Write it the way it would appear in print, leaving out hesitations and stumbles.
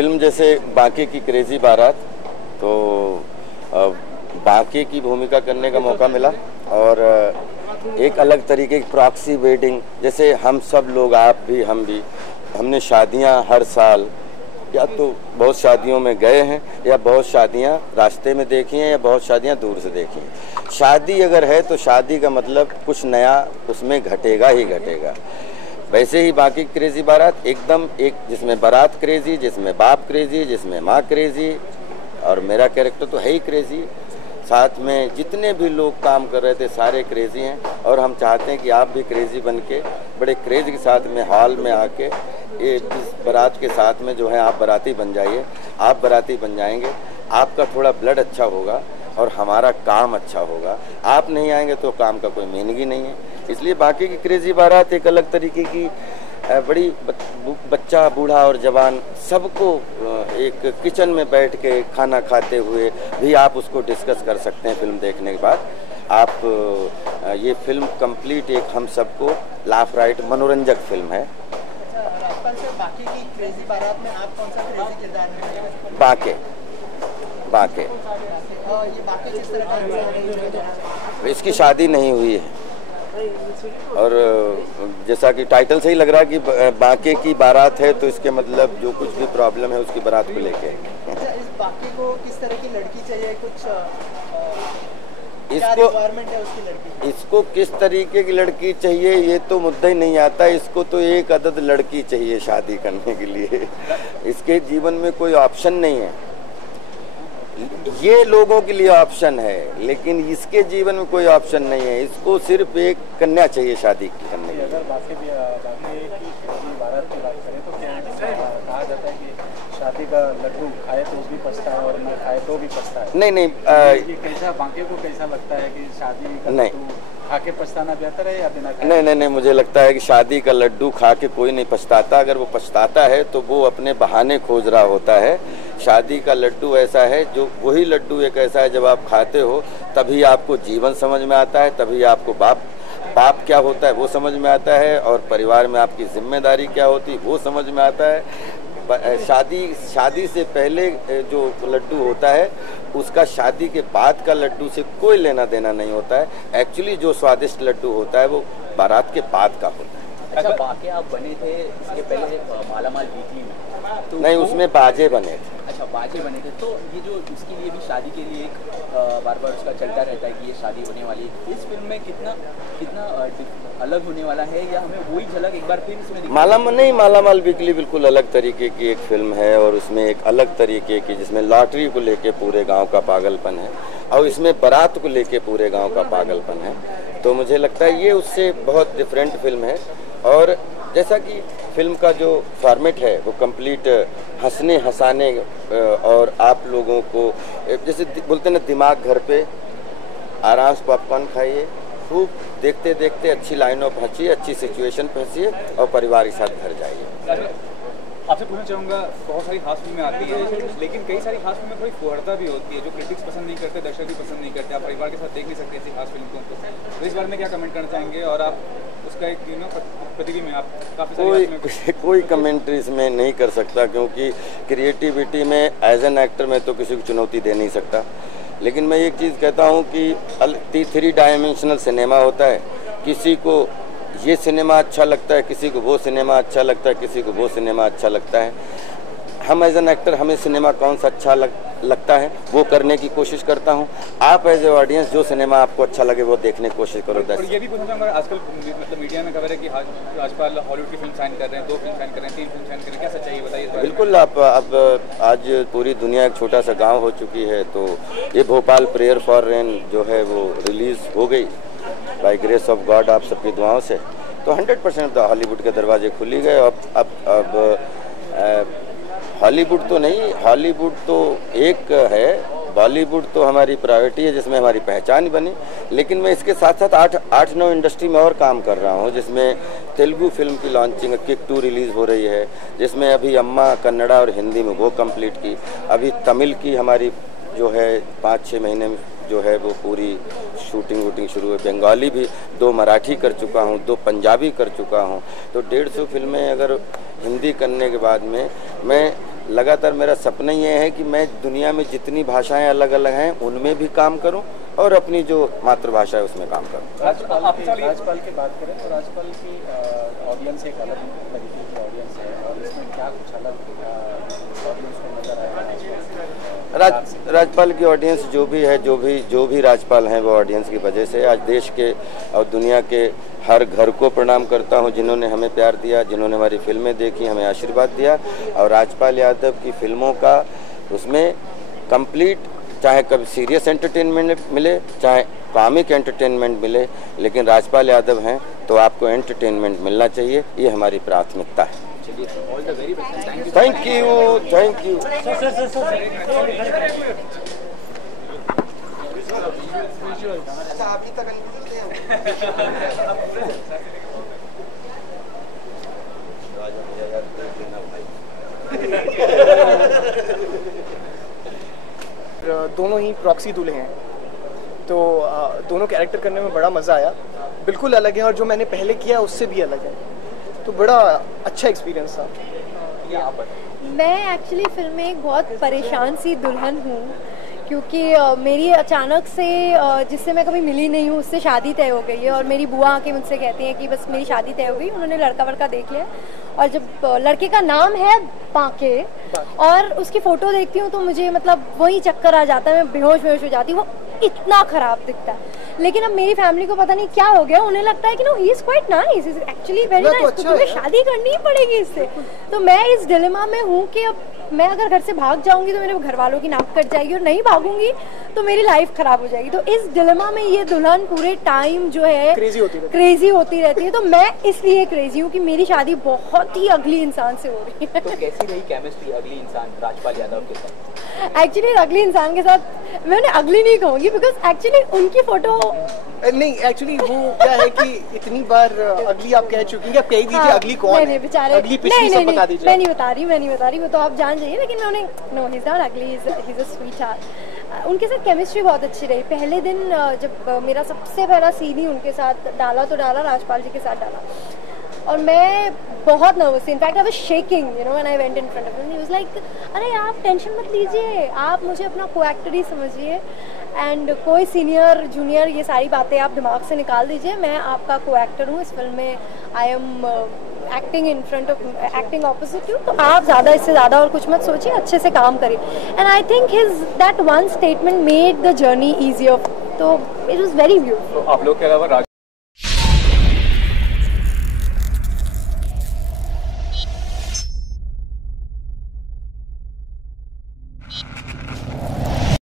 Film जैसे बांके की crazy बारात, तो बांके की भूमिका करने का मौका मिला और एक अलग तरीके की प्रॉक्सी वेडिंग, जैसे हम सब लोग, आप भी हम भी, हमने शादियां हर साल या तो बहुत शादियों में गए हैं या बहुत शादियां रास्ते में देखी हैं या बहुत शादियां दूर से देखी हैं। शादी अगर है तो शादी का मतलब कुछ नया उसमें घटेगा ही घटेगा। वैसे ही बाकी क्रेजी बारात एकदम एक, जिसमें बारात क्रेजी, जिसमें बाप क्रेजी, जिसमें माँ क्रेजी और मेरा कैरेक्टर तो है ही क्रेजी। साथ में जितने भी लोग काम कर रहे थे सारे क्रेजी हैं और हम चाहते हैं कि आप भी क्रेजी बन के बड़े क्रेज के साथ में हॉल में आके इस बारात के साथ में जो है आप बाराती बन जाइए। आप बाराती बन जाएंगे, आपका थोड़ा ब्लड अच्छा होगा और हमारा काम अच्छा होगा। आप नहीं आएंगे तो काम का कोई मीनिंग ही नहीं है। इसलिए बाकी की क्रेजी बारात एक अलग तरीके की बड़ी बच्चा, बूढ़ा और जवान सबको एक किचन में बैठ के खाना खाते हुए भी आप उसको डिस्कस कर सकते हैं। फिल्म देखने के बाद आप ये फिल्म कंप्लीट एक हम सबको लाफ राइट मनोरंजक फिल्म है। बाकी की क्रेजी बारात में आप कौन सा क्रेजी किरदार में? बांके। ये बाकी किस तरह का? इसकी शादी नहीं हुई है और जैसा कि टाइटल से ही लग रहा है कि बांके की बारात है, तो इसके मतलब जो कुछ भी प्रॉब्लम है उसकी बारात को लेके। इस बाकी को किस तरह की लड़की चाहिए, कुछ इसको रिक्वायरमेंट है उसकी लड़की? इसको किस तरीके की लड़की चाहिए ये तो मुद्दा ही नहीं आता। इसको तो एक अदद लड़की चाहिए शादी करने के लिए। इसके जीवन में कोई ऑप्शन नहीं है। ये लोगों के लिए ऑप्शन है लेकिन इसके जीवन में कोई ऑप्शन नहीं है। इसको सिर्फ एक कन्या चाहिए शादी करने के लिए। अगर बाकी की बारात की बात करें तो क्या कहा जाता है कि शादी का लड्डू खाए तो भी पछता है और न खाए तो भी पछता है? नहीं ये कैसा, बांके को कैसा लगता है कि शादी का लड्डू खा के पछताना बेहतर है या बिना खाए? नहीं, मुझे लगता है कि शादी का लड्डू खा के कोई नहीं पछताता। अगर वो पछताता है तो वो अपने बहाने खोज रहा होता है। शादी का लड्डू ऐसा है, जो वही लड्डू एक ऐसा है जब आप खाते हो तभी आपको जीवन समझ में आता है, तभी आपको बाप क्या होता है वो समझ में आता है और परिवार में आपकी जिम्मेदारी क्या होती है वो समझ में आता है। शादी से पहले जो लड्डू होता है उसका शादी के बाद का लड्डू से कोई लेना देना नहीं होता है। एक्चुअली जो स्वादिष्ट लड्डू होता है वो बारात के बाद का होता है। अच्छा, बाकी आप बने थे इसके पहले मालामाल वीकली में? तो नहीं, उसमें बाजे बने थे। अच्छा, बाजे बने थे। तो ये जो इसके लिए भी शादी के लिए एक बार बार उसका चलता रहता है कि ये शादी होने वाली है। इस फिल्म में कितना अलग होने वाला है या हमें वही झलक एक बार फिर इसमें? मालामाल वीकली बिल्कुल अलग तरीके की एक फिल्म है और उसमें एक अलग तरीके की, जिसमें लॉटरी को लेके पूरे गांव का पागलपन है और इसमें बारात को लेके पूरे गांव का पागलपन है। तो मुझे लगता है ये उससे बहुत डिफरेंट फिल्म है। और जैसा कि फिल्म का जो फॉर्मेट है वो कंप्लीट हंसने हंसाने और आप लोगों को जैसे बोलते हैं ना, दिमाग घर पे आराम से पॉपकॉर्न खाइए, खूब देखते देखते अच्छी लाइनों पर हंसिए, अच्छी सिचुएशन पर हंसिए और परिवार के साथ घर जाइए। आपसे पूछना चाहूँगा, बहुत सारी खास फिल्में आती हैं लेकिन कई सारी खास फिल्में थोड़ी फुहरता भी होती है, जो क्रिटिक्स पसंद नहीं करते, दर्शक भी पसंद नहीं करते। आप परिवार के साथ देख नहीं सकते ऐसी खास फिल्म को। तो इस बारे में क्या कमेंट करना चाहेंगे और आप उसका एक प्रतिक्रिया में आप काफ़ी कोई कमेंट्री इसमें नहीं कर सकता, क्योंकि क्रिएटिविटी में एज एन एक्टर में तो किसी को चुनौती दे नहीं सकता। लेकिन मैं एक चीज़ कहता हूँ कि 3 डायमेंशनल सिनेमा होता है। किसी को ये सिनेमा अच्छा लगता है, किसी को वो सिनेमा अच्छा लगता है, किसी को वो सिनेमा अच्छा लगता है। हम एज एन एक्टर, हमें सिनेमा कौन सा अच्छा लगता है वो करने की कोशिश करता हूँ। आप एज ए ऑडियंस जो सिनेमा आपको अच्छा लगे वो देखने की कोशिश करो। और ये भी पूछना चाहूँगा, आजकल मतलब मीडिया में खबर है कि आजकल हॉलीवुड की फिल्म साइन कर रहे हैं, 2 फिल्म साइन कर रहे हैं, 3 फिल्म साइन कर रहे हैं, क्या सच्चाई है बताइए? बिल्कुल, अब आज पूरी दुनिया एक छोटा सा गाँव हो चुकी है। तो ये भोपाल प्रेयर फॉर रेन जो है वो रिलीज़ हो गई बाय ग्रेस ऑफ गॉड, आप सबकी दुआओं से। तो 100% हॉलीवुड के दरवाजे खुली गए। अब हॉलीवुड तो नहीं, हॉलीवुड तो एक है, बॉलीवुड तो हमारी प्रायोरिटी है जिसमें हमारी पहचान बनी। लेकिन मैं इसके साथ साथ 8-9 इंडस्ट्री में और काम कर रहा हूँ, जिसमें तेलुगु फिल्म की लॉन्चिंग किक 2 रिलीज़ हो रही है, जिसमें अभी अम्मा कन्नड़ा और हिंदी में वो कंप्लीट की। अभी तमिल की हमारी जो है 5-6 महीने में जो है वो पूरी शूटिंग शुरू है। बंगाली भी 2 मराठी कर चुका हूँ, 2 पंजाबी कर चुका हूँ। तो 150 फिल्में अगर हिंदी करने के बाद में मैं लगातार मेरा सपना ये है कि मैं दुनिया में जितनी भाषाएं अलग अलग हैं उनमें भी काम करूं और अपनी जो मातृभाषा है उसमें काम करूं। राजपाल की बात करें तो राजपाल की ऑडियंस एक अलग तरीके की ऑडियंस है और इसमें क्या कुछ अलग ऑडियंस को नजर आएगा? राजपाल की ऑडियंस जो भी है, जो भी राजपाल हैं वो ऑडियंस की वजह से आज देश के और दुनिया के हर घर को प्रणाम करता हूं जिन्होंने हमें प्यार दिया, जिन्होंने हमारी फिल्में देखी, हमें आशीर्वाद दिया। और राजपाल यादव की फिल्मों का उसमें कंप्लीट, चाहे कभी सीरियस एंटरटेनमेंट मिले चाहे कॉमिक एंटरटेनमेंट मिले, लेकिन राजपाल यादव हैं तो आपको एंटरटेनमेंट मिलना चाहिए, ये हमारी प्राथमिकता है। Thank you. अभी तक दोनों ही प्रॉक्सी दूल्हे हैं, तो दोनों कैरेक्टर करने में बड़ा मज़ा आया। बिल्कुल अलग है और जो मैंने पहले किया उससे भी अलग है, तो बड़ा अच्छा एक्सपीरियंस था। मैं एक्चुअली फिल्म में एक बहुत परेशान सी दुल्हन हूँ, क्योंकि मेरी अचानक से जिससे मैं कभी मिली नहीं हूँ उससे शादी तय हो गई है। और मेरी बुआ आके मुझसे कहती हैं कि बस मेरी शादी तय हो गई, उन्होंने लड़का वड़का देख लिया। और जब लड़के का नाम है बांके और उसकी फ़ोटो देखती हूँ तो मुझे मतलब वही चक्कर आ जाता है, मैं बेहोश हो जाती हूँ, वो इतना ख़राब दिखता है। लेकिन अब मेरी फैमिली को पता नहीं क्या हो गया, उन्हें लगता है कि no he is quite nice, is actually very nice, तो तुम्हें शादी करनी ही पड़ेगी इससे। तो मैं इस डिलेमा में हूँ कि अब मैं अगर घर से भाग जाऊंगी तो मेरे घर वालों की नाक कट जाएगी, और नहीं भागूंगी तो मेरी लाइफ खराब हो जाएगी। तो इस डिलेमा में ये दुल्हन पूरे टाइम जो है क्रेजी होती रहती है। तो मैं इसलिए क्रेजी हूँ कि मेरी शादी बहुत ही अगली इंसान से हो रही है। तो कैसी रही केमिस्ट्री अगली इंसान राजपाल यादव के साथ? एक्चुअली अगली इंसान के साथ मैं उन्हें अगली नहीं कहूँगी, बिकॉज एक्चुअली उनकी फोटो नहीं, एक्चुअली वो क्या है कि इतनी बार अगली आप कह चुकी हैं, आप कह दीजिए अगली कौन है? बेचारे अगली पिछली सब बता दीजिए। मैं नहीं बता रही, वो तो आप जान जाइए। लेकिन मैं उन्हें नो ही इज नॉट अगली, he is a sweet heart. उनके साथ केमिस्ट्री बहुत अच्छी रही। पहले दिन जब मेरा सबसे पहला सीन ही उनके साथ डाला राजपाल जी के साथ डाला, और मैं बहुत नर्वस थी। In fact I was shaking you know when I went in front of him. He was like, अरे आप टेंशन मत लीजिए, आप मुझे अपना को एक्टर ही समझिए, एंड कोई सीनियर जूनियर ये सारी बातें आप दिमाग से निकाल दीजिए, मैं आपका को एक्टर हूँ इस फिल्म में। I am acting opposite you, तो आप ज़्यादा इससे ज़्यादा और कुछ मत सोचिए, अच्छे से काम करिए। And I think his that one statement made the journey easier, तो इट वाज वेरी ब्यूटीफुल। आप लोग के अलावा